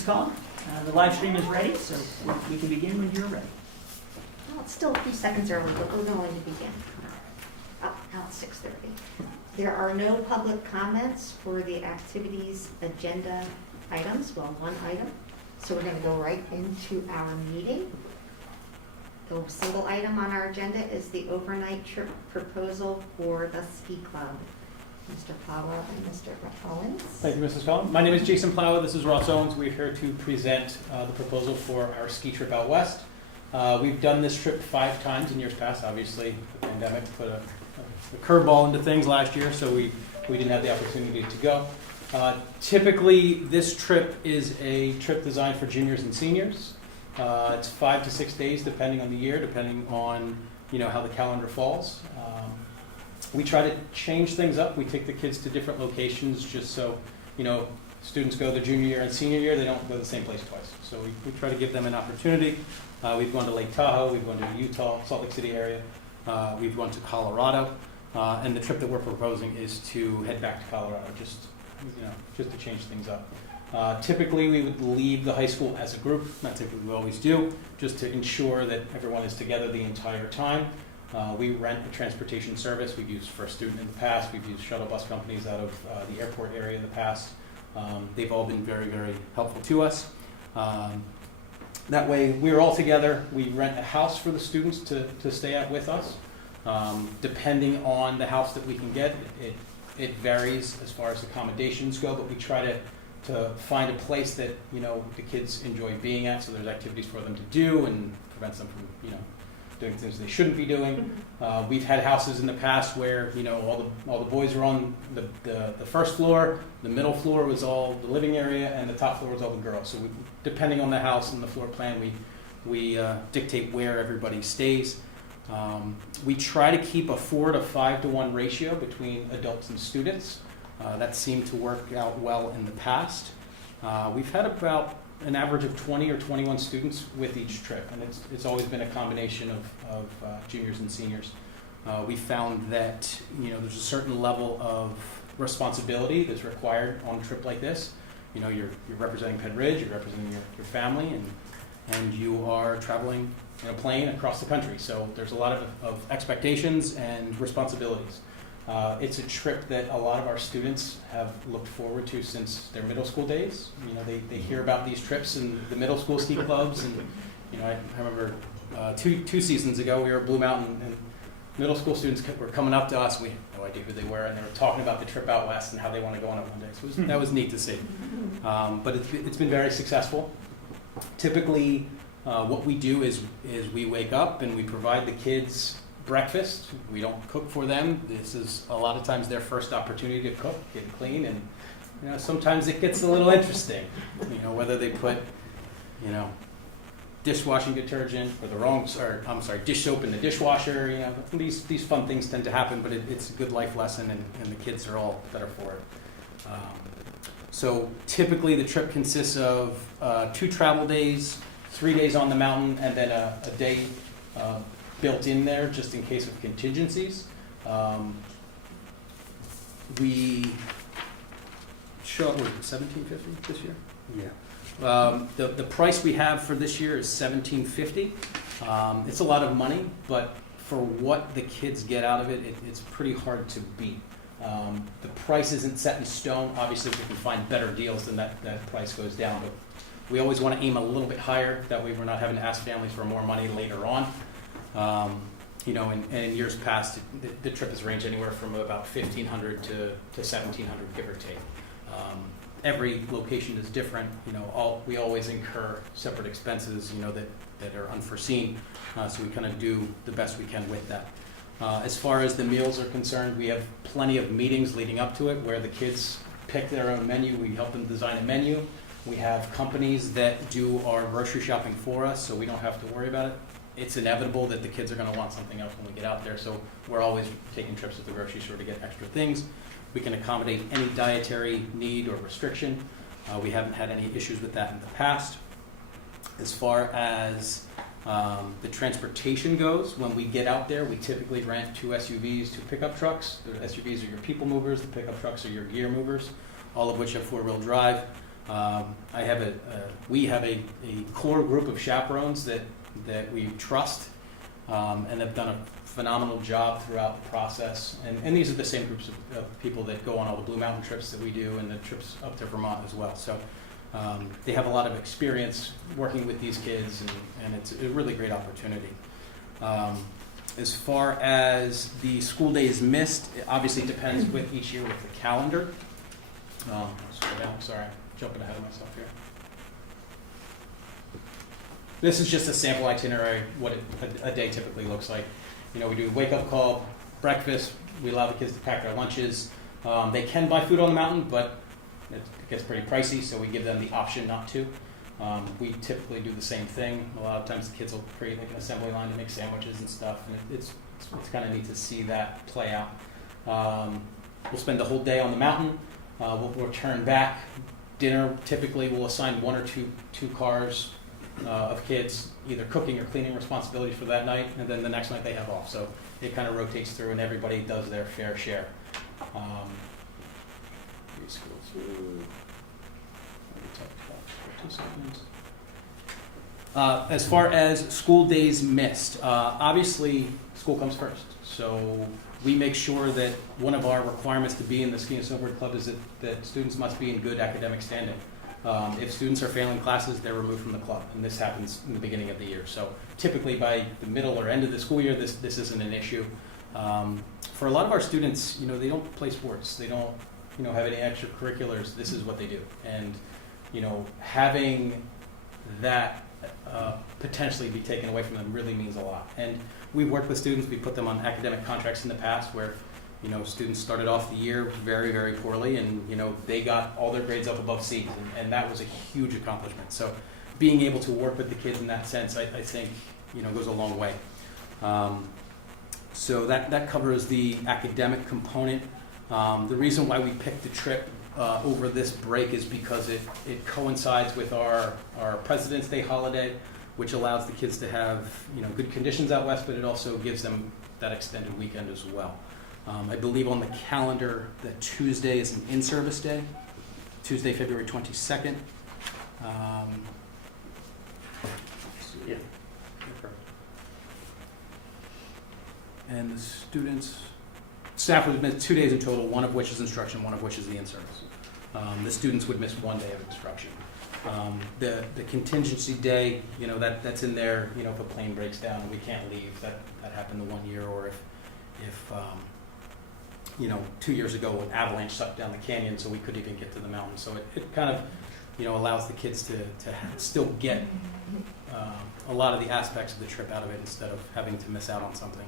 Mrs. Collin. The live stream is ready, so we can begin when you're ready. Well, it's still a few seconds early, but we're going to begin. Now it's 6:30. There are no public comments for the activities agenda items, well, one item. So we're going to go right into our meeting. The single item on our agenda is the overnight trip proposal for the ski club. Mr. Powell and Mr. Owens. Thank you, Mrs. Collin. My name is Jason Plowa. This is Ross Owens. We're here to present the proposal for our ski trip out west. We've done this trip 5 times in years past. Obviously, the pandemic put a curveball into things last year, so we didn't have the opportunity to go. Typically, this trip is a trip designed for juniors and seniors. It's 5 to 6 days, depending on the year, depending on how the calendar falls. We try to change things up. We take the kids to different locations just so, students go the junior year and senior year, they don't go to the same place twice. So we try to give them an opportunity. We've gone to Lake Tahoe, we've gone to Utah, Salt Lake City area, we've gone to Colorado, and the trip that we're proposing is to head back to Colorado, just to change things up. Typically, we would leave the high school as a group. That's what we always do, just to ensure that everyone is together the entire time. We rent a transportation service. We've used First Student in the past. We've used shuttle bus companies out of the airport area in the past. They've all been very, very helpful to us. That way, we're all together. We rent a house for the students to stay at with us. Depending on the house that we can get, it varies as far as accommodations go, but we try to find a place that the kids enjoy being at, so there's activities for them to do and prevents them from doing things they shouldn't be doing. We've had houses in the past where all the boys were on the first floor, the middle floor was all the living area, and the top floor was all the girls. So depending on the house and the floor plan, we dictate where everybody stays. We try to keep a 4 to 5 to 1 ratio between adults and students. That seemed to work out well in the past. We've had about an average of 20 or 21 students with each trip, and it's always been a combination of juniors and seniors. We found that there's a certain level of responsibility that's required on a trip like this. You're representing Penn Ridge, you're representing your family, and you are traveling in a plane across the country. So there's a lot of expectations and responsibilities. It's a trip that a lot of our students have looked forward to since their middle school days. They hear about these trips in the middle school ski clubs, and I remember two seasons ago we were at Blue Mountain, and middle school students were coming up to us. We had no idea who they were, and they were talking about the trip out west and how they want to go on it one day. So that was neat to see. But it's been very successful. Typically, what we do is we wake up and we provide the kids breakfast. We don't cook for them. This is a lot of times their first opportunity to cook, get clean, and sometimes it gets a little interesting. Whether they put dishwashing detergent or dish soap in the dishwasher. These fun things tend to happen, but it's a good life lesson, and the kids are all better for it. So typically the trip consists of 2 travel days, 3 days on the mountain, and then a day built in there just in case of contingencies. We show up with $1,750 this year. Yeah. The price we have for this year is $1,750. It's a lot of money, but for what the kids get out of it, it's pretty hard to beat. The price isn't set in stone. Obviously, if we can find better deals, then that price goes down. But we always want to aim a little bit higher. That way, we're not having to ask families for more money later on. And in years past, the trip has ranged anywhere from about $1,500 to $1,700, give or take. Every location is different. We always incur separate expenses, that are unforeseen. So we kind of do the best we can with that. As far as the meals are concerned, we have plenty of meetings leading up to it where the kids pick their own menu. We help them design a menu. We have companies that do our grocery shopping for us, so we don't have to worry about it. It's inevitable that the kids are going to want something else when we get out there, so we're always taking trips to the grocery store to get extra things. We can accommodate any dietary need or restriction. We haven't had any issues with that in the past. As far as the transportation goes, when we get out there, we typically rent 2 SUVs, 2 pickup trucks. The SUVs are your people movers, the pickup trucks are your gear movers, all of which have 4-wheel drive. We have a core group of chaperones that we trust, and have done a phenomenal job throughout the process. And these are the same groups of people that go on all the Blue Mountain trips that we do and the trips up to Vermont as well. So they have a lot of experience working with these kids, and it's a really great opportunity. As far as the school days missed, it obviously depends with each year with the calendar. Sorry, I'm jumping ahead of myself here. This is just a sample itinerary, what a day typically looks like. You know, we do a wake-up call, breakfast, we allow the kids to pack their lunches. They can buy food on the mountain, but it gets pretty pricey, so we give them the option not to. We typically do the same thing. A lot of times the kids will create like an assembly line to make sandwiches and stuff, and it's kind of neat to see that play out. We'll spend the whole day on the mountain. We'll return back. Dinner, typically we'll assign one or two cars of kids, either cooking or cleaning responsibilities for that night, and then the next night they have off. So it kind of rotates through, and everybody does their fair share. As far as school days missed, obviously school comes first. So we make sure that one of our requirements to be in the ski and snowboard club is that students must be in good academic standing. If students are failing classes, they're removed from the club, and this happens in the beginning of the year. So typically by the middle or end of the school year, this isn't an issue. For a lot of our students, you know, they don't play sports. They don't, you know, have any extracurriculars. This is what they do. And, you know, having that potentially be taken away from them really means a lot. And we've worked with students. We put them on academic contracts in the past where, you know, students started off the year very, very poorly, and, you know, they got all their grades up above C's, and that was a huge accomplishment. So being able to work with the kids in that sense, I think, you know, goes a long way. So that covers the academic component. The reason why we picked the trip over this break is because it coincides with our President's Day holiday, which allows the kids to have, you know, good conditions out west, but it also gives them that extended weekend as well. I believe on the calendar that Tuesday is an in-service day, Tuesday, February 22nd. Yeah. And the staff would miss 2 days in total, one of which is instruction, one of which is the in-service. The students would miss 1 day of instruction. The contingency day, you know, that's in there, you know, if a plane breaks down and we can't leave, that happened the 1 year, or if you know, 2 years ago an avalanche sucked down the canyon so we couldn't even get to the mountain. So it kind of, you know, allows the kids to still get a lot of the aspects of the trip out of it instead of having to miss out on something.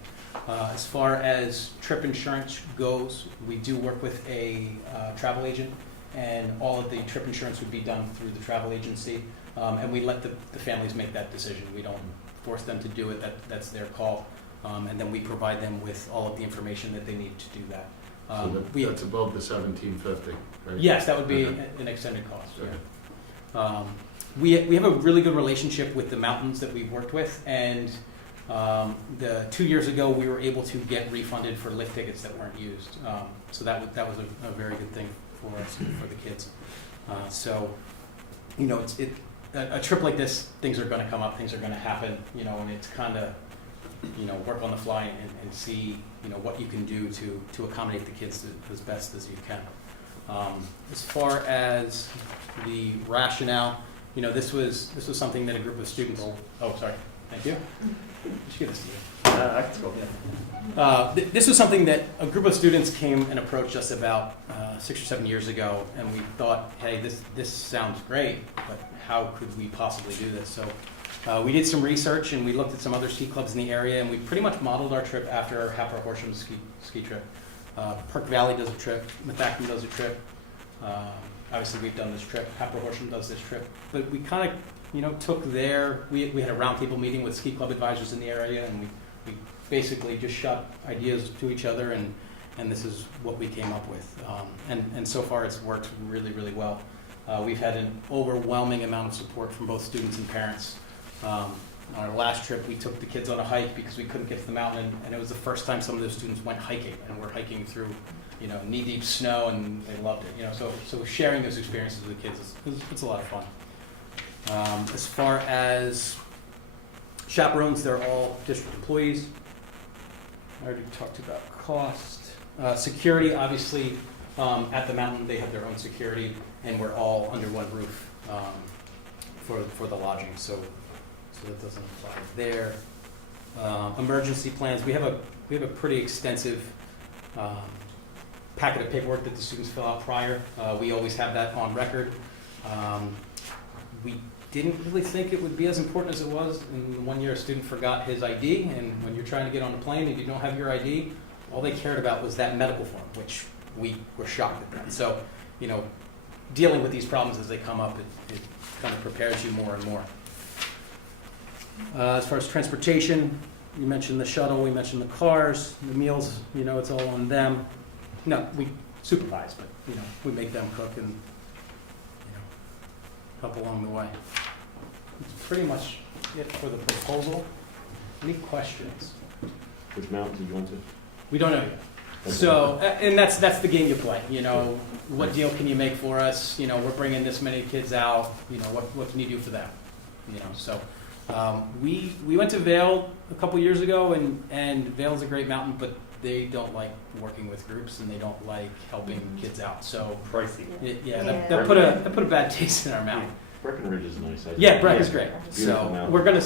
As far as trip insurance goes, we do work with a travel agent, and all of the trip insurance would be done through the travel agency, and we let the families make that decision. We don't force them to do it. That's their call, and then we provide them with all of the information that they need to do that. So that's above the $1,750, right? Yes, that would be an extended cost. Yeah. We have a really good relationship with the mountains that we've worked with, and 2 years ago we were able to get refunded for lift tickets that weren't used. So that was a very good thing for us and for the kids. So, you know, a trip like this, things are going to come up, things are going to happen, you know, and it's kind of, you know, work on the fly and see, you know, what you can do to accommodate the kids as best as you can. As far as the rationale, you know, this was something that a group of students. Oh, sorry. Thank you. I should give this to you. I can go. This was something that a group of students came and approached us about 6 or 7 years ago, and we thought, hey, this sounds great, but how could we possibly do this? So we did some research, and we looked at some other ski clubs in the area, and we pretty much modeled our trip after Chaperones ski trip. Park Valley does a trip, Methacton does a trip. Obviously, we've done this trip. Chaperones does this trip, but we kind of, you know, took we had a roundtable meeting with ski club advisors in the area, and we basically just shot ideas to each other, and this is what we came up with. And so far, it's worked really, really well. We've had an overwhelming amount of support from both students and parents. On our last trip, we took the kids on a hike because we couldn't get to the mountain, and it was the first time some of those students went hiking, and we're hiking through, knee-deep snow, and they loved it. So sharing those experiences with the kids it's a lot of fun. As far as chaperones, they're all district employees. I already talked about cost. Security, obviously, at the mountain, they have their own security, and we're all under one roof for the lodging, so that doesn't apply there. Emergency plans, we have a pretty extensive packet of paperwork that the students fill out prior. We always have that on record. We didn't really think it would be as important as it was. And 1 year, a student forgot his ID, and when you're trying to get on a plane and you don't have your ID, all they cared about was that medical form, which we were shocked at that. So, dealing with these problems as they come up, it kind of prepares you more and more. As far as transportation, you mentioned the shuttle, we mentioned the cars, the meals, it's all on them. No, we supervise, but, we make them cook and, help along the way. That's pretty much it for the proposal. Any questions? Which mountain did you want to? We don't know yet. So, and that's the game you play. What deal can you make for us? We're bringing this many kids out. What can you do for them? So we went to Vail a couple years ago, and Vail's a great mountain, but they don't like working with groups, and they don't like helping kids out. So Pricey. that put a bad taste in our mouth. Breckenridge is nice. Breck is great. Beautiful So mountain. we're gonna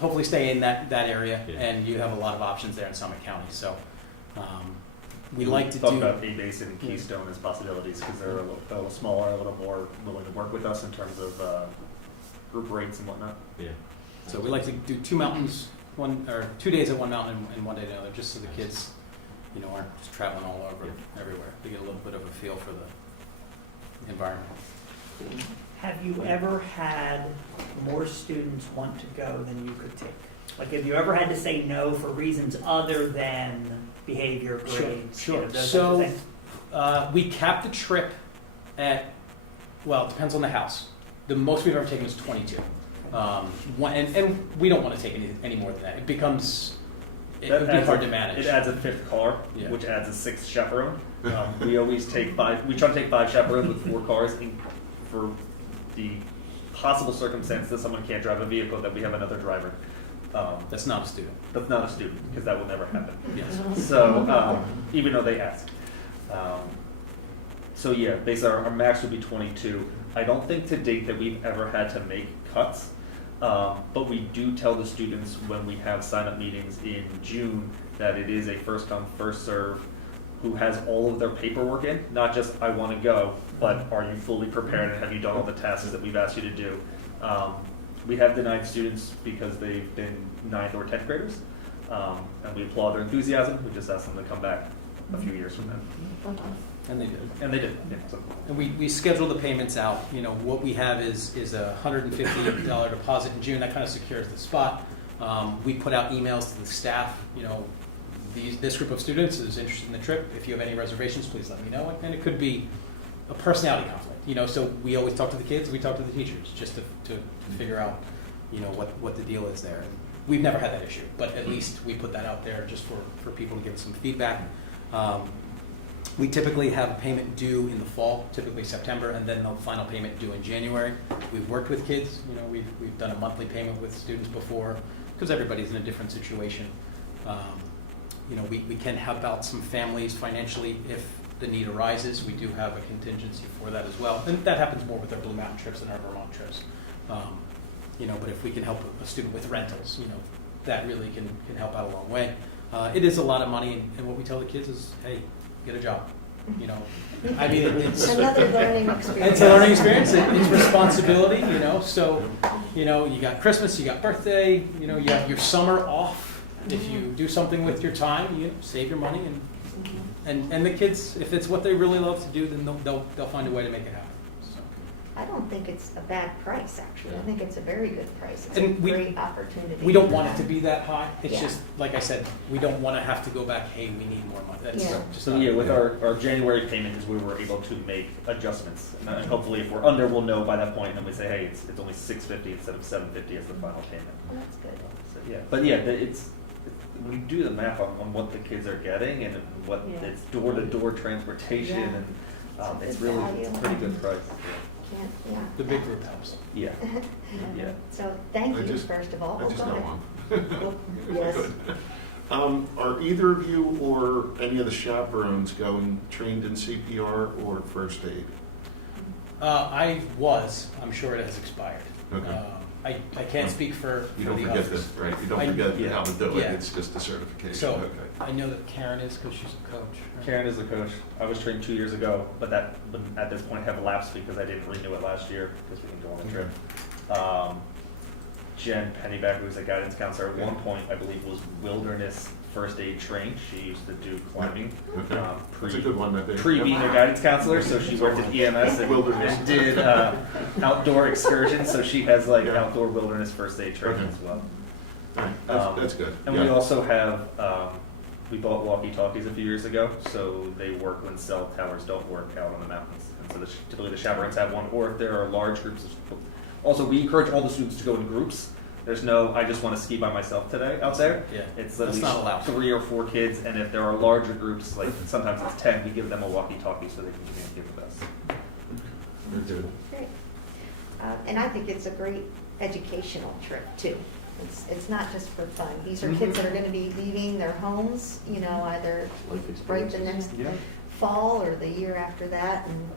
hopefully stay in that area, Yeah. and you have a lot of options there in Summit County. So we like to Talk do. about A-Basin and Keystone as possibilities, because they're a little smaller, a little more willing to work with us in terms of group rates and whatnot. Yeah. So we like to do 2 mountains, 2 days at one mountain and 1 day at another, just so the kids, aren't just traveling all over everywhere. They get a little bit of a feel for the environment. Have you ever had more students want to go than you could take? Like, have you ever had to say no for reasons other than behavior, grades? Sure. Those types So of things? we capped the trip at, it depends on the house. The most we've ever taken is 22. And we don't want to take any more than that. It would be hard to manage. It adds a 5th car, Yeah. which adds a 6th chaperone. We always take 5. We try to take 5 chaperones with 4 cars for the possible circumstance that someone can't drive a vehicle, that we have another driver. That's not a student. That's not a student, because that will never happen. Yes. So, even though they ask. Basically our max would be 22. I don't think to date that we've ever had to make cuts, but we do tell the students when we have sign-up meetings in June that it is a first come, first serve, who has all of their paperwork in, not just I want to go, but are you fully prepared and have you done all the tasks that we've asked you to do? We have denied students because they've been 9th or 10th graders, and we applaud their enthusiasm. We just ask them to come back a few years from then. And they did. And they did. Yeah, so. And we schedule the payments out. What we have is a $150 deposit in June. That kind of secures the spot. We put out emails to the staff. This group of students is interested in the trip. If you have any reservations, please let me know. And it could be a personality conflict. So we always talk to the kids. We talk to the teachers just to figure out what the deal is there. And we've never had that issue, but at least we put that out there just for people to give some feedback. We typically have a payment due in the fall, typically September, and then the final payment due in January. We've worked with kids, we've done a monthly payment with students before, because everybody's in a different situation. We can help out some families financially if the need arises. We do have a contingency for that as well. And that happens more with our Blue Mountain trips than our Vermont trips. But if we can help a student with rentals, that really can help out a long way. It is a lot of money, and what we tell the kids is, hey, get a job. It's Another learning experience. It's a learning experience. It's responsibility. So, you got Christmas, you got birthday. You have your summer off. If you do something with your time, you save your money, and the kids, if it's what they really love to do, then they'll find a way to make it happen. So. I don't think it's a bad price, actually. I think it's a very good price. It's And a great opportunity. We don't want it to be that high. It's Yeah. just, like I said, we don't want to have to go back, hey, we need more money. That's Yeah. just So not. yeah, with our January payments, we were able to make adjustments. And hopefully if we're under, we'll know by that point, and then we say, hey, it's only $650 instead of $750 as the final payment. Well, that's good. So, yeah, but yeah, when you do the math on what the kids are getting and what Yeah. it's door-to-door transportation Yeah. and It's it's a good really, it's a pretty value. good price. Can't, yeah. The big group helps. Yeah, yeah. So thank I you, just- first of all. I Oh, just go know ahead. one. Yes. Are either of you or any of the chaperones trained in CPR or first aid? I'm sure it has expired. Okay. I can't speak for You don't the forget others. this, right? You don't I- forget yeah. how to do it, Yeah. it's just a certification, So okay. I know that Karen is because she's a coach. right? Karen is the coach. I was trained 2 years ago, but that would at this point have lapsed because I didn't renew it last year because we didn't go on the trip. Jen Pennyback, who was a guidance counselor at one point, I believe was wilderness first aid trained. She used to do climbing. Okay, pre- that's a good one, I think. being a guidance counselor, so she worked at EMS and Wilderness. and did outdoor excursions, so she has like Yeah. outdoor wilderness first aid training Okay. as well. All right, that's good. And we Yeah. also have, we bought walkie-talkies a few years ago, so they work when cell towers don't work out on the mountains. And so typically the chaperones have one, or if there are large groups of, also, we encourage all the students to go in groups. There's no, I just want to ski by myself today out there. Yeah. It's at That's least not allowed. 3 or 4 kids, and if there are larger groups, like sometimes it's 10, we give them a walkie-talkie so they can communicate with us. Very good. Great. And I think it's a great educational trip, too. It's not just for fun. These are kids that are going to be leaving their homes, you know, either Life right the experiences. next Yeah. fall or the year after that, and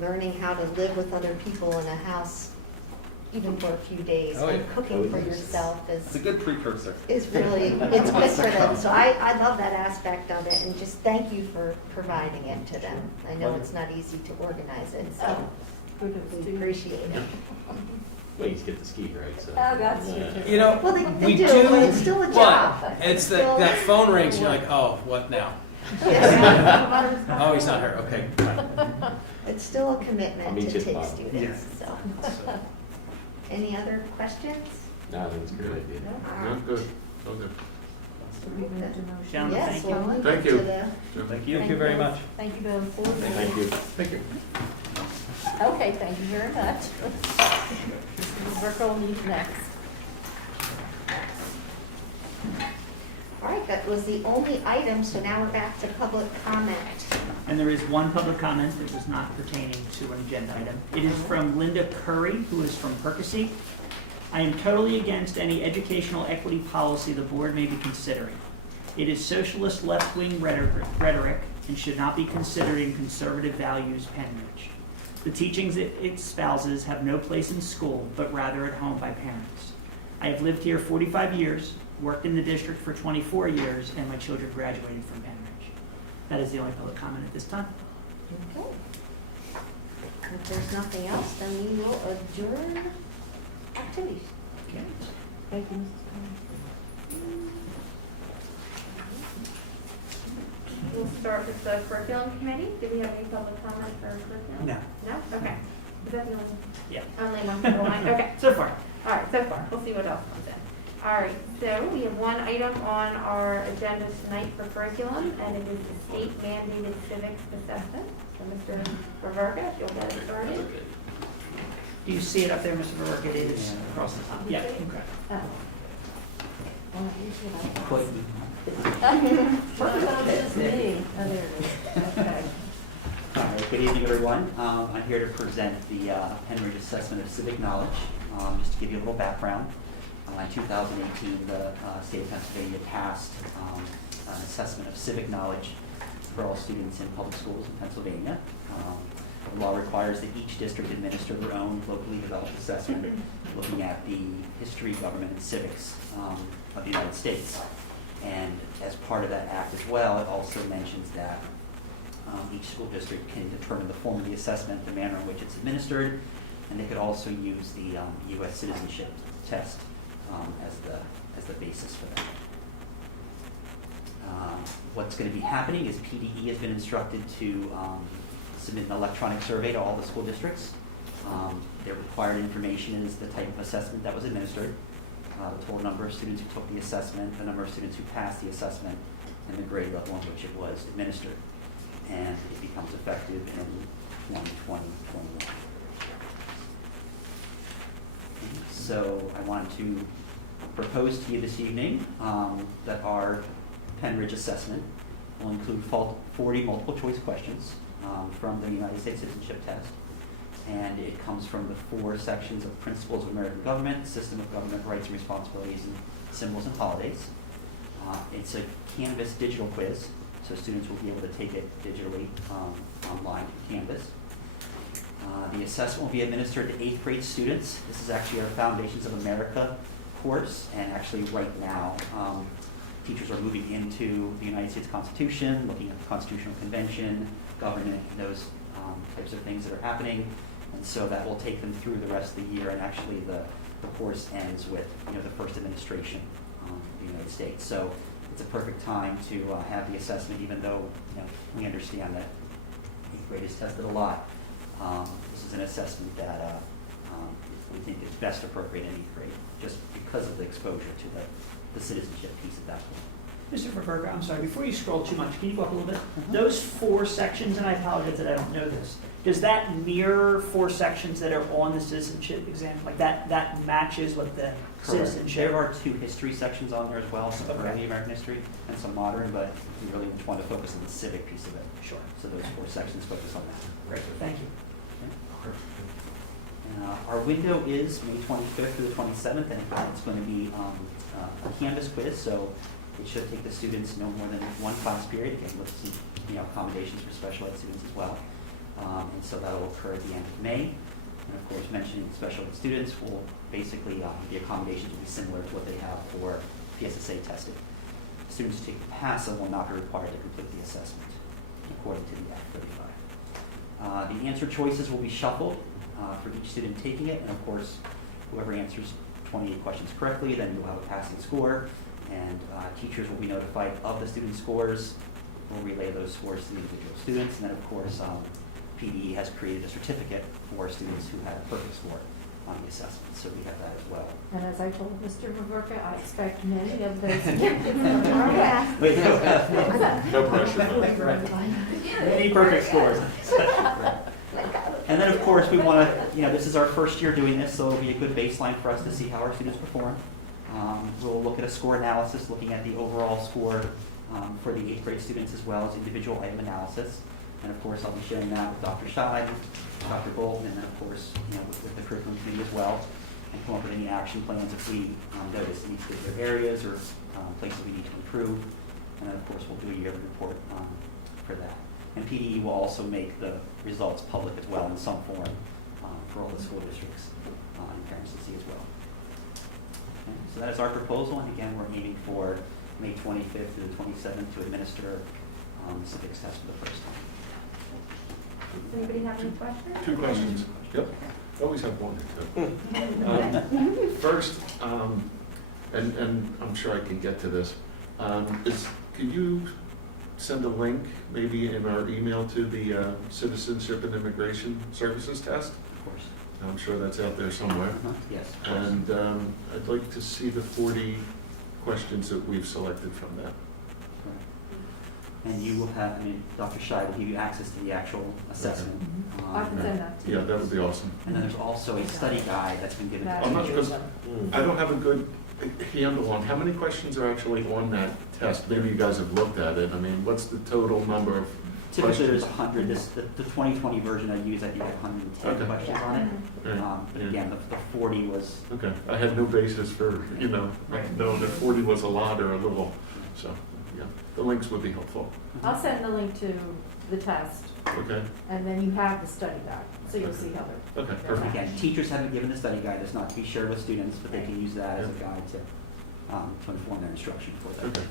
learning how to live with other people in a house, even for a few days, Oh, and yeah. cooking for yourself It's a good precursor. is really, it's good for them. So I love that aspect of it, and just thank you for providing it to them. I know it's not easy to organize it, so we appreciate it. Well, you get to ski, right? So. Oh, that's Yeah. You know, Well, they we do, but it's still a but job. It's Still- that phone rings, you're like, oh, what now? Yes. Oh, he's not here, okay. It's still a I'll commitment meet to you at take Bob. students, so. Any other questions? No, that's a good idea. Yeah, good, okay. Gentlemen, Yes, thank we'll you. move Thank to you. the, Thank you. Thank you very much. Thank you, Bill. Thank you. Thank you. Okay, thank you very much. Mrs. Burkle, you next. all right, that was the only item, so now we're back to public comment. And there is one public comment that was not pertaining to an agenda item. It is from Linda Curry, who is from Percy. I am totally against any educational equity policy the board may be considering. It is socialist left-wing rhetoric and should not be considered in conservative values Penridge. The teachings it espouses have no place in school, but rather at home by parents. I have lived here 45 years, worked in the district for 24 years, and my children graduated from Penridge. That is the only public comment at this time. Okay. If there's nothing else, then we will adjourn activities. Okay. Thank you, Mrs. We'll start with the curriculum committee. Do we have any public comment for curriculum? No. No? Okay. Is that the only? Yeah. Only one for the line? Okay. So far. All right, so far. We'll see what else comes in. All right, so we have one item on our agenda tonight for curriculum, and it is the state mandated civics assessment. So Mr. Reverga, if you'll get it started. Do you see it up there, Mr. Verwerk? It is across the top. Yeah. Okay. Oh. Well, usually I- Quite. Oh, it's me. Oh, there it is. Okay. All right, good evening, everyone. I'm here to present the Penridge Assessment of Civic Knowledge. Just to give you a little background, in 2018, the state of Pennsylvania passed an assessment of civic knowledge for all students in public schools in Pennsylvania. The law requires that each district administer their own locally developed assessment looking at the history, government, and civics of the United States. And as part of that act as well, it also mentions that each school district can determine the form of the assessment, the manner in which it's administered, and they could also use the U.S. citizenship test as the basis for that. What's going to be happening is PDE has been instructed to submit an electronic survey to all the school districts Their required information is the type of assessment that was administered, the total number of students who took the assessment, the number of students who passed the assessment, and the grade level in which it was administered. And it becomes effective in 2021. So I wanted to propose to you this evening that our Penn Ridge assessment will include 40 multiple choice questions from the United States Citizenship Test. And it comes from the 4 sections of Principles of American Government, System of Government, Rights and Responsibilities, and Symbols and Holidays. It's a Canvas digital quiz, so students will be able to take it digitally online to Canvas. The assessment will be administered to 8th grade students. This is actually our Foundations of America course, and actually right now, teachers are moving into the United States Constitution, looking at the Constitutional Convention, government, those types of things that are happening. And so that will take them through the rest of the year, and actually the course ends with the first administration of the United States. So it's a perfect time to have the assessment, even though we understand that 8th grade is tested a lot. This is an assessment that we think is best appropriate in 8th grade, just because of the exposure to the citizenship piece at that point. Mr. Ververka, I'm sorry, before you scroll too much, can you go up a little bit? Those 4 sections, and I apologize that I don't know this, does that mirror 4 sections that are on the citizenship exam? Like that matches what the citizenship? There are 2 history sections on there as well, some early American history and some modern, but we really want to focus on the civic piece of it. Sure. So those 4 sections focus on that. Great, thank you. Our window is May 25th through the 27th, and it's going to be a Canvas quiz, so it should take the students no more than 1 class period, again with some accommodations for special ed students as well. And so that will occur at the end of May. And of course, mentioning special ed students will basically, the accommodations will be similar to what they have for PSSA tested. Students who take the PASA will not be required to complete the assessment, according to the Act 35. The answer choices will be shuffled for each student taking it, and of course, whoever answers 28 questions correctly, then you'll have a passing score, and teachers will be notified of the student scores. We'll relay those scores to the individual students, and then of course, PDE has created a certificate for students who had a perfect score on the assessment, so we have that as well. And as I told Mr. Ververka, I expect many of those. Wait, No pressure. Any perfect scores. And then, of course, we want to, this is our first year doing this, so it'll be a good baseline for us to see how our students perform. We'll look at a score analysis, looking at the overall score for the 8th grade students as well as individual item analysis. And of course, I'll be sharing that with Dr. Scheid, Dr. Bolton, and then of course, with the curriculum committee as well, and come up with any action plans if we notice any particular areas or places we need to improve. And then of course, we'll do a yearly report for that. And PDE will also make the results public as well in some form for all the school districts and parents to see as well. Okay, so that is our proposal, and again, we're aiming for May 25th through the 27th to administer the civics test for the first time. Does anybody have any questions? 2 questions. Yep. Always have 1 or 2. First, and I'm sure I can get to this. Can you send a link, maybe in our email, to the Citizenship and Immigration Services test? Of course. I'm sure that's out there somewhere. Yes, of course. And I'd like to see the 40 questions that we've selected from that. And you will have, Dr. Scheid will give you access to the actual assessment. I can send that to you. Yeah, that would be awesome. And then there's also a study guide that's been given to That's I'm not- teachers. because I don't have a good handle on how many questions are actually on that test. Maybe you guys have looked at it. What's the total number of Typically, there's questions? 100. The 2020 version I use, I think, had 110 Okay. questions on it. Right. But again, the 40 was, Okay, I had no basis for, knowing that 40 was a lot or a little, so, yeah, the links would be helpful. I'll send the link to the test, Okay, and then you have the study guide, so you'll see how they're. okay, perfect. again, teachers haven't given the study guide. It's not to be shared with students, but they can use that as a guide to inform their instruction for the Okay,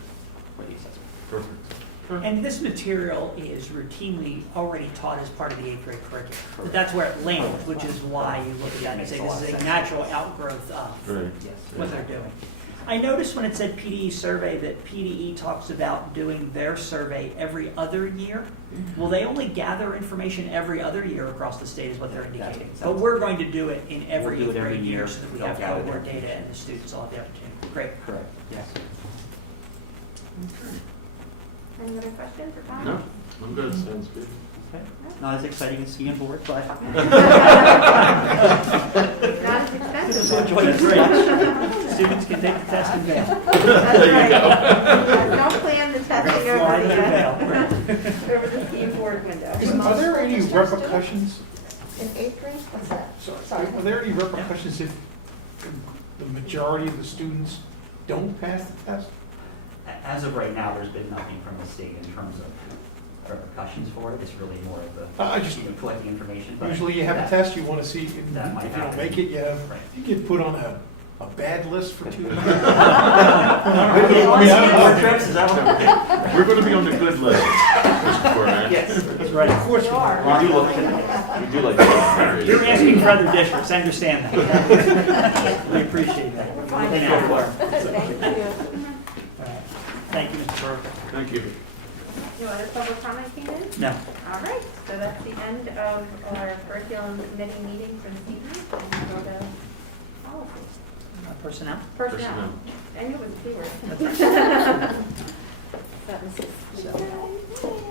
assessment. perfect. And this material is routinely already taught as part of the 8th grade curriculum. But that's where it lands, which is why you look at that and say this is a natural outgrowth of Great. Yes. what they're doing. I noticed when it said PDE survey that PDE talks about doing their survey every other year. Will they only gather information every other year across the state is what they're indicating? But we're going to do it in every We'll do it every grade year year. so that we They'll have gather cohort their data and the students all have the opportunity. Great. Correct, yes. Any other questions or No, comments? I'm good. Sounds good. Okay. Not as exciting as skiing and board, but. Not as expensive. So enjoy That's it. right. Students can take the test and fail. That's right. Don't plan the testing Fly over through the, fail. over the ski and board window. Are there any repercussions, In eighth grade, what's that? sorry, are there any repercussions if the majority of the students don't pass the test? As of right now, there's been nothing from the state in terms of repercussions for it. It's really more of the, I just, collecting information. but usually you have a that- test, you want to see, if that might you don't happen. make it, Right. you get put on a bad list for 2 years. Okay, well, I mean, I- more trips, is that what? We're gonna be on the good list, Mr. Cormack. Yes. That's right. Of course You are. We do like that. You're asking for other districts, I understand that. We appreciate that. We're looking out for it. Thank you. All right. Thank you, Mr. Burke. Thank you. No other public comment came in? No. All right, so that's the end of our curriculum committee meeting for this evening. And we'll go to policy. Personnel? Personnel. I knew it was a P word. That's right. That was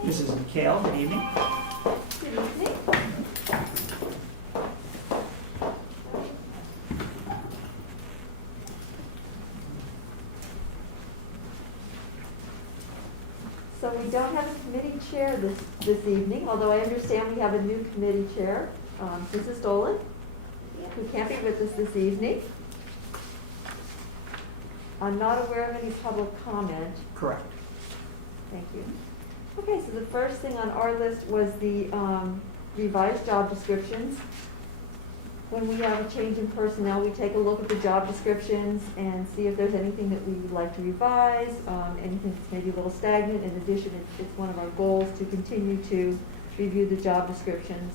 Mrs. McHale, good evening. Good evening. So we don't have a committee chair this evening, although I understand we have a new committee chair, Mrs. Dolan, who can't be with us this evening. I'm not aware of any public comment. Correct. Thank you. Okay, so the first thing on our list was the revised job descriptions. When we have a change in personnel, we take a look at the job descriptions and see if there's anything that we would like to revise, anything that's maybe a little stagnant. In addition, it's one of our goals to continue to review the job descriptions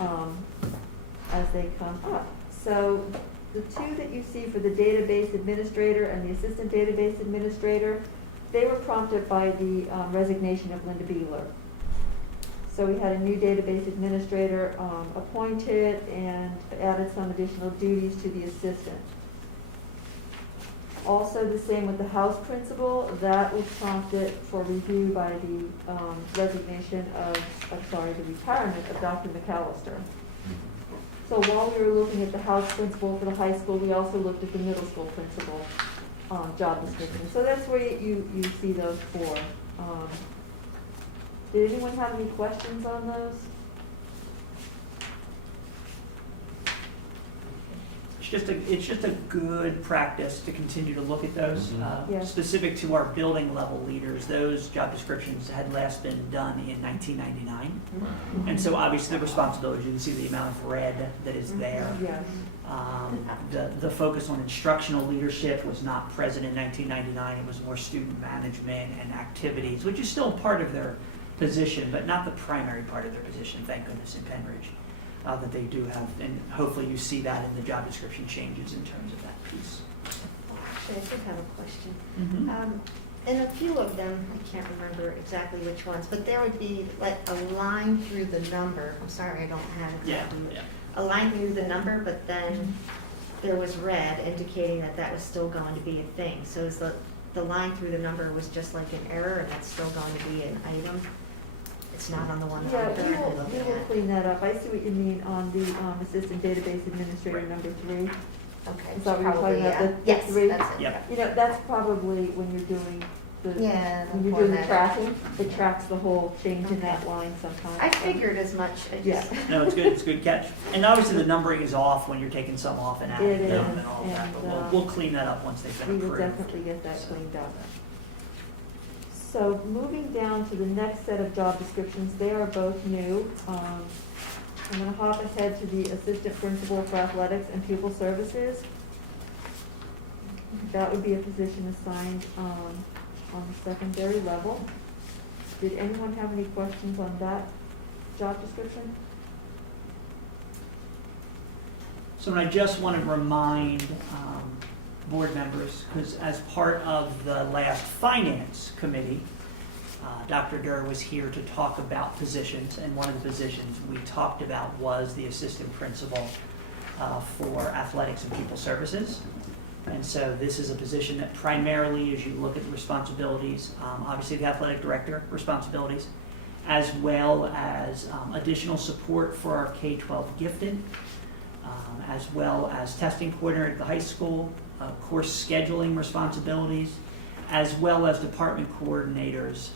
as they come up. So the two that you see for the database administrator and the assistant database administrator, they were prompted by the resignation of Linda Beeler. So we had a new database administrator appointed and added some additional duties to the assistant. Also the same with the house principal, that was prompted for review by the resignation of, the retirement of Dr. McAllister. So while we were looking at the house principal for the high school, we also looked at the middle school principal job description. So that's where you see those four. Did anyone have any questions on those? It's just a good practice to continue to look at those. Yeah. Specific to our building level leaders, those job descriptions had last been done in 1999. And so obviously the responsibility, you can see the amount of red that is there. Yes. The focus on instructional leadership was not present in 1999. It was more student management and activities, which is still part of their position, but not the primary part of their position, thank goodness, in Penn Ridge, that they do have. And hopefully you see that in the job description changes in terms of that piece. Actually, I did have a question. Mm-hmm. In a few of them, I can't remember exactly which ones, but there would be like a line through the number. I'm sorry, I don't have it. Yeah, yeah. A line through the number, but then there was red indicating that that was still going to be a thing. So is the line through the number was just like an error and that's still going to be an item? It's not on the one that Yeah, I'm currently we looking will at. clean that up. I see what you mean on the assistant database administrator Right. number 3. Okay, Is that what you're probably, talking about, yeah. the Yes, three? that's it. Yep. You know, that's probably when you're doing the, Yeah, when the you're doing the formatting. tracking, it tracks the whole change in Okay. that line sometimes. I figured as much. I Yeah. just, No, it's good. It's a good catch. And obviously the numbering is off when you're taking some off and adding It them is, and all of that. and, But we'll clean that up once they've We been will approved. definitely get that cleaned up. So moving down to the next set of job descriptions, they are both new. I'm going to hop ahead to the assistant principal for athletics and pupil services. That would be a position assigned on the secondary level. Did anyone have any questions on that job description? So I just want to remind board members, because as part of the last finance committee, Dr. Durr was here to talk about positions, and one of the positions we talked about was the assistant principal for athletics and people services. And so this is a position that primarily, as you look at the responsibilities, obviously the athletic director responsibilities, as well as additional support for our K-12 gifted, as well as testing coordinator at the high school, course scheduling responsibilities, as well as department coordinators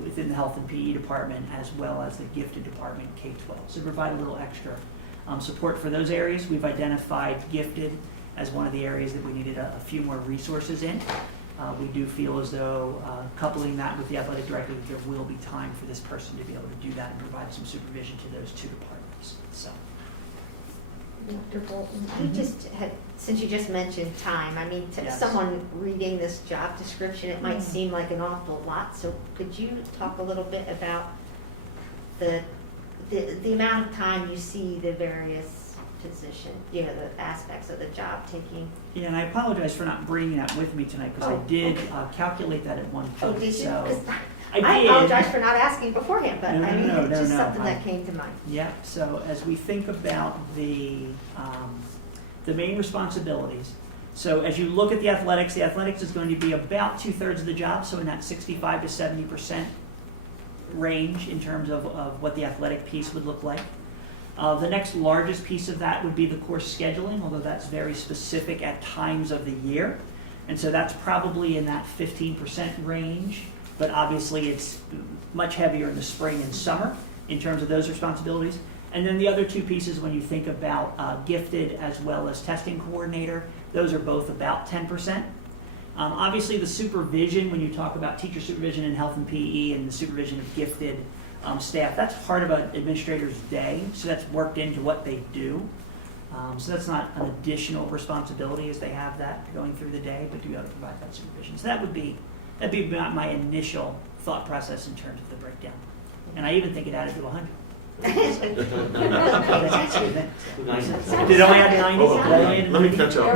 within the health and PE department, as well as the gifted department K-12. So provide a little extra support for those areas. We've identified gifted as one of the areas that we needed a few more resources in. We do feel as though coupling that with the athletic director, that there will be time for this person to be able to do that and provide some supervision to those two departments. So. Dr. Bolton, you just had, since you just mentioned time, I mean, to Yes. someone reading this job description, it might seem like an awful lot. So could you talk a little bit about the amount of time you see the various position, you know, the aspects of the job taking? Yeah, and I apologize for not bringing that with me tonight, because I did calculate that at one Oh, point. did you? So 'Cause I I did. apologize for not asking beforehand, but No, I mean, no, it's just no. something that came to mind. Yeah, so as we think about the main responsibilities, so as you look at the athletics is going to be about 2/3 of the job, so in that 65 to 70% range in terms of what the athletic piece would look like. The next largest piece of that would be the course scheduling, although that's very specific at times of the year. And so that's probably in that 15% range, but obviously it's much heavier in the spring and summer in terms of those responsibilities. And then the other two pieces, when you think about gifted as well as testing coordinator, those are both about 10%. Obviously the supervision, when you talk about teacher supervision in health and PE and the supervision of gifted staff, that's part of an administrator's day, so that's worked into what they do. So that's not an additional responsibility as they have that going through the day, but to be able to provide that supervision. So that'd be my initial thought process in terms of the breakdown. And I even think it added to 100. Did it only add to 90? Oh, Did I only add to let me 90? catch up.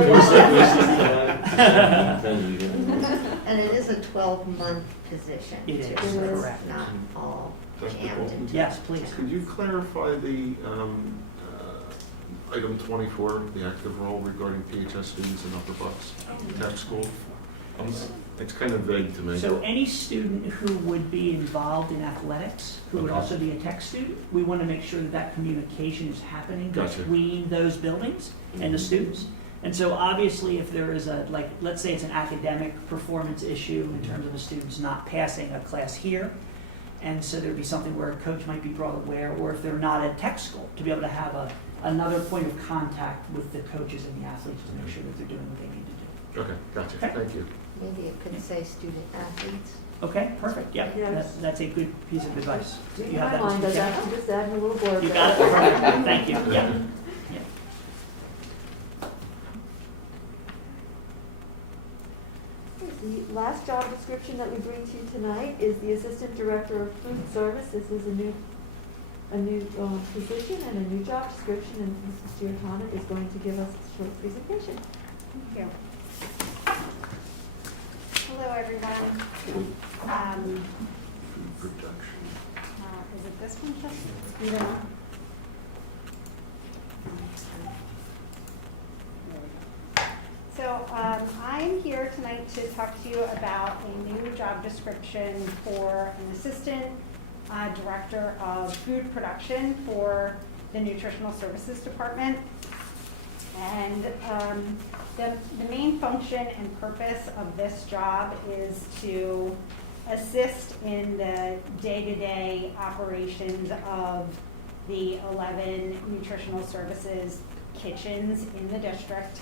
And it is a 12-month position. It is, too, so correct. It's not all Dr. jammed Bolton? into. Yes, please. Could you clarify the item 24, the active role regarding PHS students in Upper Bucks Tech School? It's kind of vague to me. So any student who would be involved in athletics, who would Okay. also be a tech student, we want to make sure that that communication is happening Gotcha. between those buildings and the students. And so obviously if there is a, like, let's say it's an academic performance issue in terms of the students not passing a class here, and so there'd be something where a coach might be brought aware, or if they're not at tech school, to be able to have another point of contact with the coaches and the athletes to make sure that they're doing what they need to do. Okay, gotcha. Okay. Thank you. Maybe it could say student athletes. Okay, perfect, yeah, Yes. that's a good piece of advice. Read You my have that, mind, Mr. does Chair? that, just add a little blurb. You there. got it, perfect, thank you, yeah. The last job description that we bring to you tonight is the Assistant Director of Food Service. This is a new position and a new job description, and Mrs. Giordano is going to give us a short presentation. Thank you. Hello, everyone. Food production. Is it this one, Justin? Yeah. So I'm here tonight to talk to you about a new job description for an assistant director of food production for the nutritional services department. And the main function and purpose of this job is to assist in the day-to-day operations of the 11 nutritional services kitchens in the district.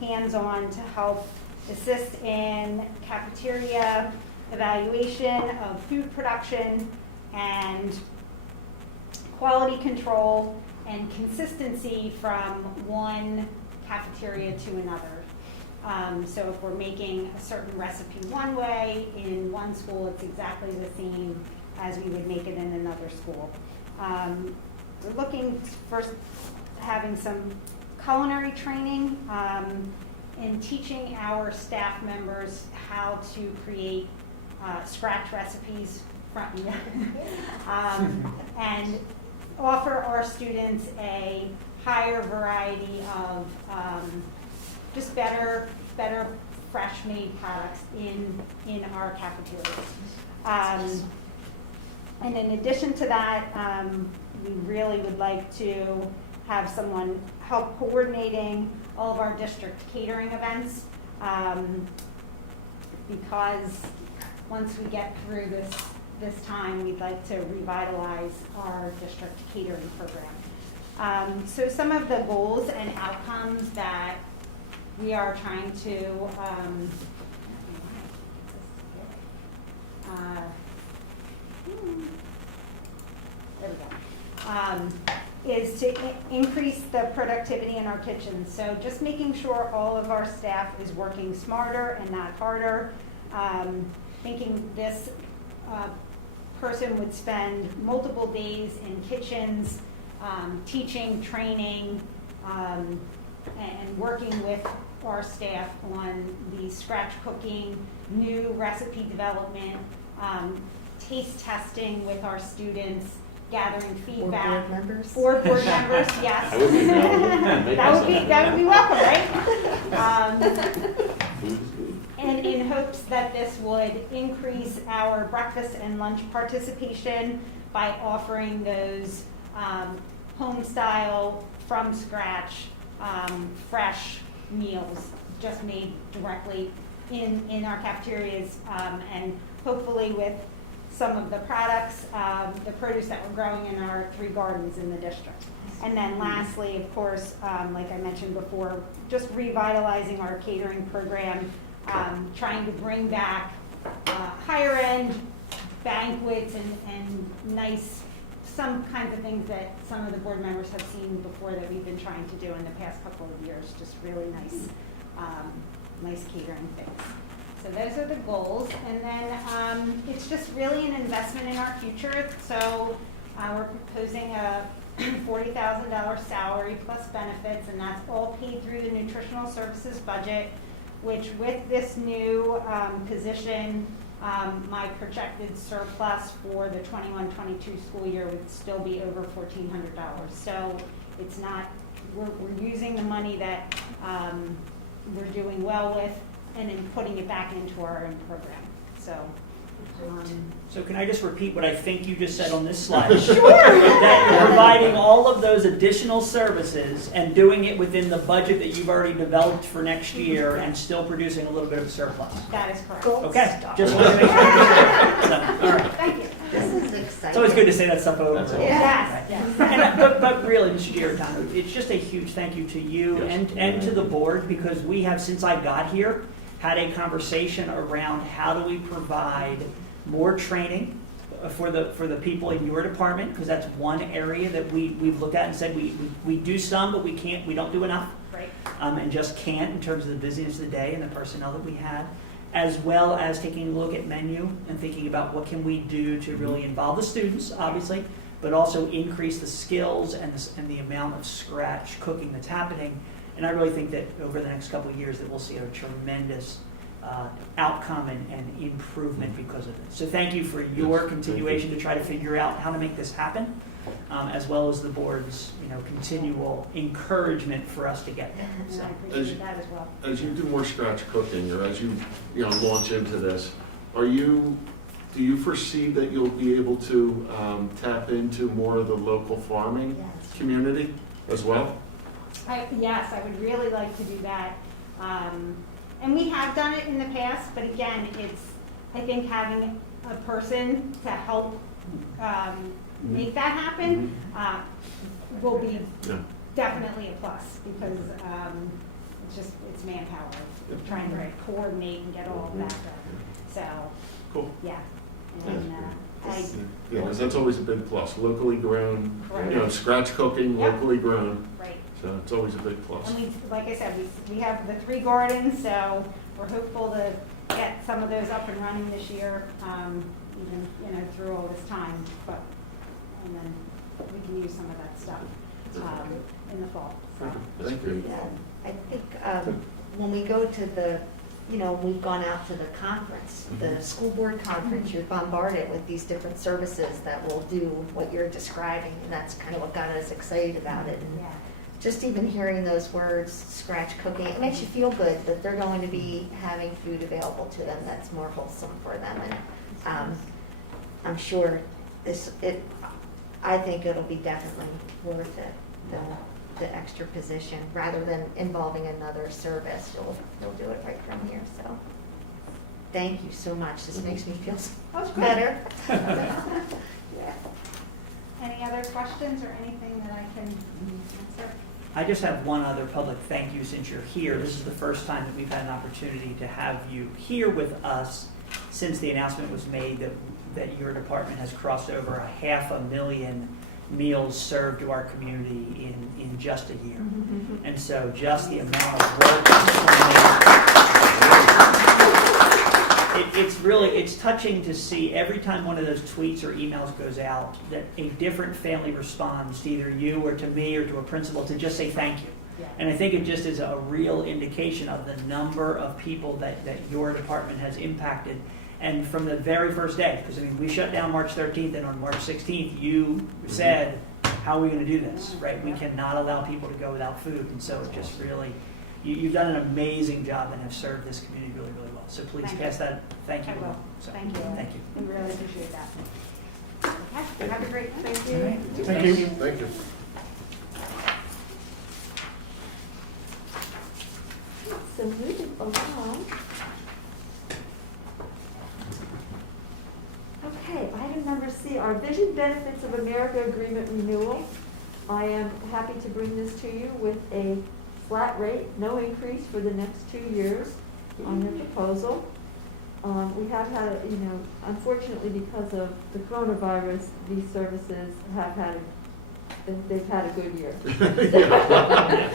Hands-on to help assist in cafeteria evaluation of food production and quality control and consistency from one cafeteria to another. So if we're making a certain recipe one way in one school, it's exactly the same as we would make it in another school. We're looking for having some culinary training in teaching our staff members how to create scratch recipes and offer our students a higher variety of just better fresh made products in our cafeterias. And in addition to that, we really would like to have someone help coordinating all of our district catering events, because once we get through this time, we'd like to revitalize our district catering program. So some of the goals and outcomes that we are trying to there we go. Is to increase the productivity in our kitchens. So just making sure all of our staff is working smarter and not harder. Thinking this person would spend multiple days in kitchens, teaching, training, and working with our staff on the scratch cooking, new recipe development, taste testing with our students, gathering feedback. Board members? Board members, yes. I would be available. That would be welcome, right? Food is good. And in hopes that this would increase our breakfast and lunch participation by offering those home style, from scratch, fresh meals just made directly in our cafeterias, and hopefully with some of the products, the produce that we're growing in our 3 gardens in the district. And then lastly, of course, like I mentioned before, just revitalizing our catering program, trying to bring back higher end banquets and nice, some kinds of things that some of the board members have seen before that we've been trying to do in the past couple of years, just really nice, nice catering things. So those are the goals, and then it's just really an investment in our future. So we're proposing a $40,000 salary plus benefits, and that's all paid through the nutritional services budget, which with this new position, my projected surplus for the 21-22 school year would still be over $1,400. So it's not, we're using the money that we're doing well with, and then putting it back into our own program. So can I just repeat what I think you just said on this slide? Sure. That you're providing all of those additional services and doing it within the budget that you've already developed for next year and still producing a little bit of a surplus. That is correct. Okay, just wanted to make sure. So, all right. Thank you. This is exciting. It's always good to say that stuff over. That's awesome. Yes, yes. But really, Mr. Giordano, it's just a huge thank you to you Yes. and to the board, because we have, since I got here, had a conversation around how do we provide more training for the people in your department, because that's one area that we've looked at and said we do some, but we don't do enough. Right. And just can't in terms of the busyness of the day and the personnel that we have, as well as taking a look at menu and thinking about what can we do to really involve the students, obviously, but also increase the skills and the amount of scratch cooking that's happening. And I really think that over the next couple of years that we'll see a tremendous outcome and improvement because of it. So thank you for your continuation to try to figure out how to make this happen, as well as the board's continual encouragement for us to get there. And So. I appreciate that as well. As you do more scratch cooking, or as you launch into this, do you foresee that you'll be able to tap into more of the local farming Yes. community as well? Yes, I would really like to do that. And we have done it in the past, but again, it's, I think, having a person to help make that happen will be definitely a plus, because it's manpower, trying to coordinate and get all of that done. So, Cool. yeah. And Yeah, because that's always a big plus, locally grown, Correct. scratch cooking, Yep. locally grown, right. so it's always a big plus. And like I said, we have the 3 gardens, so we're hopeful to get some of those up and running this year, even, through all this time, and then we can use some of that stuff, in the fall, so. Thank you. Yeah, I think when we go to the, we've gone out to the conference, the school board conference, you're bombarded with these different services that will do what you're describing, and that's kind of what got us excited about it. And Yeah. just even hearing those words, scratch cooking, it makes you feel good that they're going to be having food available to them that's more wholesome for them. And I'm sure I think it'll be definitely worth it, the extra position, rather than involving another service. You'll do it right from here, so. Thank you so much. This makes me feel so much better. Yeah. Any other questions or anything that I can answer? I just have one other public thank you since you're here. This is the first time that we've had an opportunity to have you here with us since the announcement was made that your department has crossed over 500,000 meals served to our community in just a year. And so just the amount of work it's touching to see every time one of those tweets or emails goes out that a different family responds to either you or to me or to a principal to just say thank you. And I think it just is a real indication of the number of people that your department has impacted. And from the very first day, because we shut down March 13th, and on March 16th, you said, how are we going to do this, right? We cannot allow people to go without food. And so it just really, you've done an amazing job and have served this community really, really well. So please pass that thank you I will. along. So, Thank you. Thank you. We really appreciate that. Okay, have a great night. Thank you. Thank you. Thank you. So moving along. Okay, item number C, our Vision Benefits of America Agreement Renewal. I am happy to bring this to you with a flat rate, no increase for the next 2 years on the proposal. We have had, unfortunately because of the coronavirus, these services they've had a good year.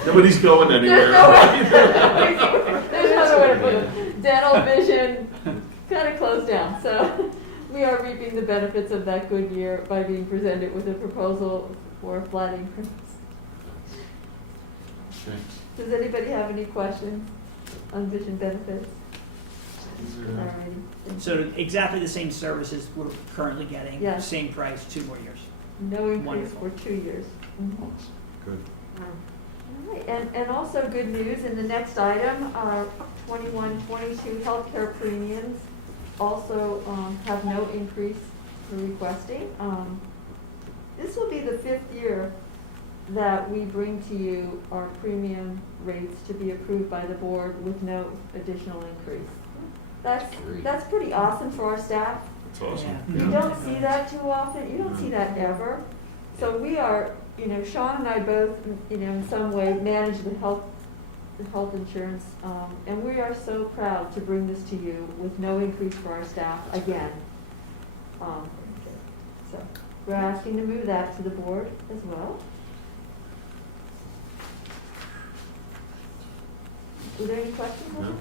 Nobody's going anywhere. There's another way to put it. Dental, vision, kind of closed down. So we are reaping the benefits of that good year by being presented with a proposal for a flat increase. Okay. Does anybody have any questions on vision benefits? Alrighty. So exactly the same services we're currently getting, Yes. same price, 2 more years. No increase Wonderful. for 2 years. Mhm. Good. All right, and also good news in the next item, our 21-22 healthcare premiums also have no increase for requesting. This will be the 5th year that we bring to you our premium rates to be approved by the board with no additional increase. That's pretty awesome for our staff. That's awesome. Yeah. You don't see that too often. You don't see that ever. So we are, Sean and I both, in some way manage the health insurance, and we are so proud to bring this to you with no increase for our staff again. So we're asking to move that to the board as well. Are there any questions on it?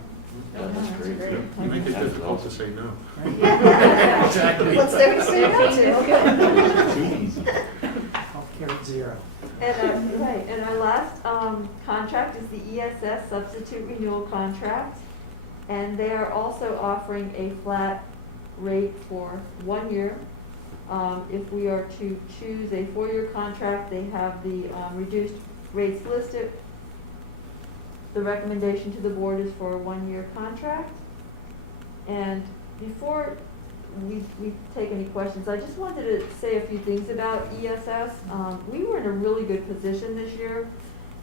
No, that's great. You make it difficult to say no. Exactly. Let's say no to. Healthcare at 0. And right, and our last contract is the ESS substitute renewal contract, and they are also offering a flat rate for 1 year. If we are to choose a 4-year contract, they have the reduced rates listed. The recommendation to the board is for a 1-year contract. And before we take any questions, I just wanted to say a few things about ESS. We were in a really good position this year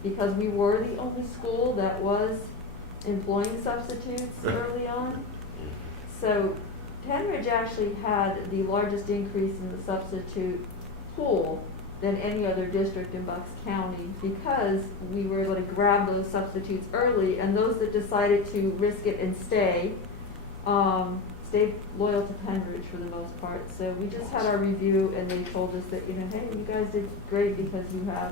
because we were the only school that was employing substitutes early on. So Penn actually had the largest increase in the substitute pool than any other district in Bucks County because we were able to grab those substitutes early, and those that decided to risk it and stayed loyal to Penn for the most part. So we just had our review, and they told us that, hey, you guys did great because you have,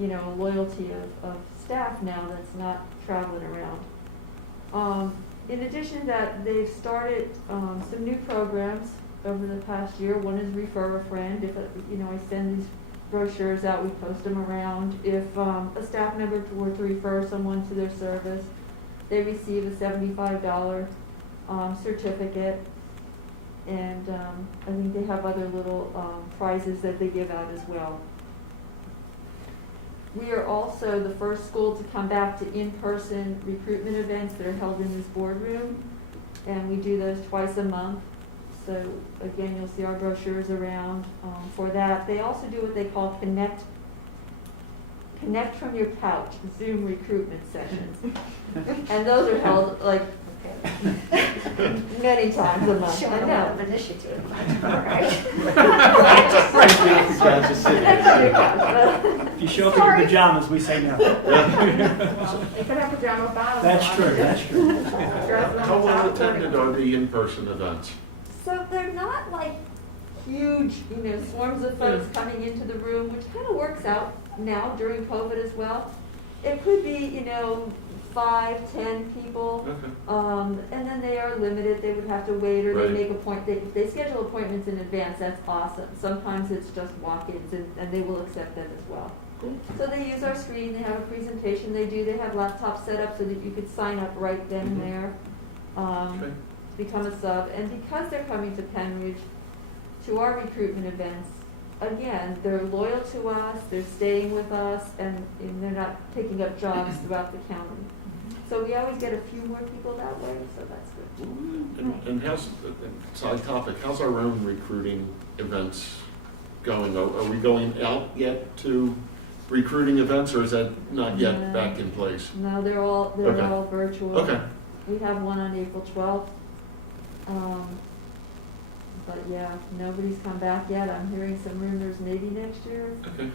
a loyalty of staff now that's not traveling around. In addition to that, they've started some new programs over the past year. One is Refer a Friend. If I send these brochures out, we post them around. If a staff member were to refer someone to their service, they receive a $75 certificate. And I think they have other little prizes that they give out as well. We are also the first school to come back to in-person recruitment events that are held in this boardroom. And we do those twice a month. So again, you'll see our brochures around for that. They also do what they call Connect from your couch, Zoom recruitment sessions. And those are held like many times a month. Showing I a know. lot of initiative, but, all right. If you show up in your pajamas, we say no. They could have pajama bottoms. That's on. true, that's true. Dress them How well up. attended are the in-person events? So they're not like huge, swarms of folks coming into the room, which kind of works out now during COVID as well. It could be, 5, 10 people. Okay. And then they are limited, they would have to wait, or Right. they schedule appointments in advance, that's awesome. Sometimes it's just walk-ins, and they will accept them as well. So they use our screen, they have a presentation, they have laptops set up so that you could sign up right then and there, Okay. to become a sub. And because they're coming to Penn Ridge, to our recruitment events, again, they're loyal to us, they're staying with us, and they're not picking up jobs throughout the county. So we always get a few more people that way, so that's good. And how's, side topic, how's our own recruiting events going? Are we going out yet to recruiting events, or is that not yet No. back in place? No, they're all virtual. Okay. We have one on April 12th. But yeah, nobody's come back yet. I'm hearing some rumors maybe next year. Okay.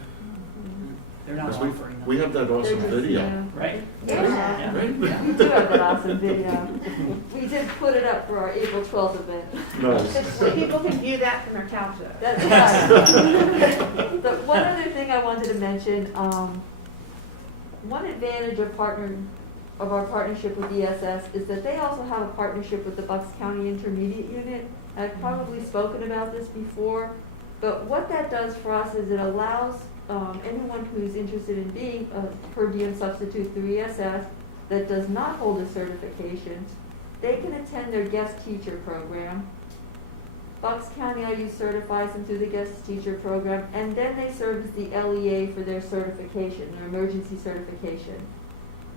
They're not 'Cause offering them. we have that awesome They're just, video. Right? Yeah. Right? We do have that awesome video. We did put it up for our April 12th event. Nice. So people can view that from their couches. That's right. But one other thing I wanted to mention, one advantage of our partnership with ESS is that they also have a partnership with the Bucks County Intermediate Unit. I've probably spoken about this before, but what that does for us is it allows anyone who's interested in being a per diem substitute through ESS that does not hold a certification, they can attend their guest teacher program. Bucks County IU certifies them through the guest teacher program, and then they serve as the LEA for their certification, their emergency certification.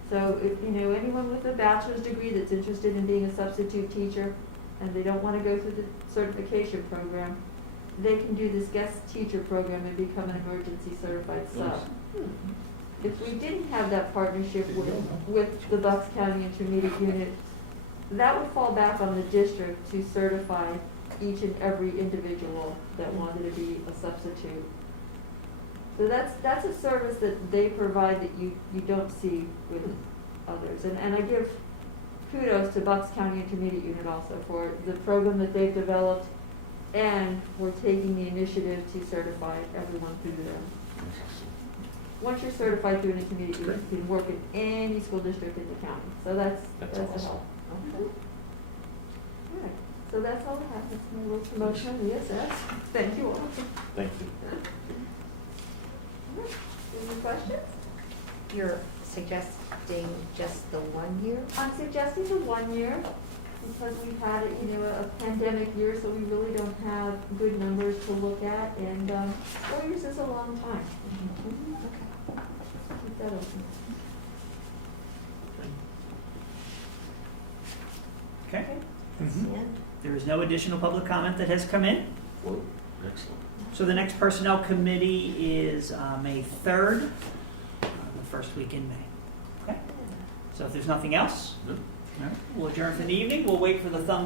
So if, anyone with a bachelor's degree that's interested in being a substitute teacher and they don't want to go through the certification program, they can do this guest teacher program and become an emergency certified sub. If we didn't have that partnership with the Bucks County Intermediate Unit, that would fall back on the district to certify each and every individual that wanted to be a substitute. So that's a service that they provide that you don't see with others. And I give kudos to Bucks County Intermediate Unit also for the program that they've developed, and we're taking the initiative to certify everyone through them. Once you're certified through an intermediate unit, you can work in any school district in the county. So that's a awesome. help. Okay. All right. So that's all I have. That's my little promotion on ESS. Thank you all. Thank you. All right. Any questions? You're suggesting just the 1 year? I'm suggesting the 1 year because we've had a pandemic year, so we really don't have good numbers to look at, and 4 years is a long time. Keep that open. Okay. That's the end. There is no additional public comment that has come in. Well, excellent. So the next Personnel Committee is May 3rd, the first week in May. Okay. So if there's nothing else, No. all right, we'll adjourn for the evening. We'll wait for the thumbs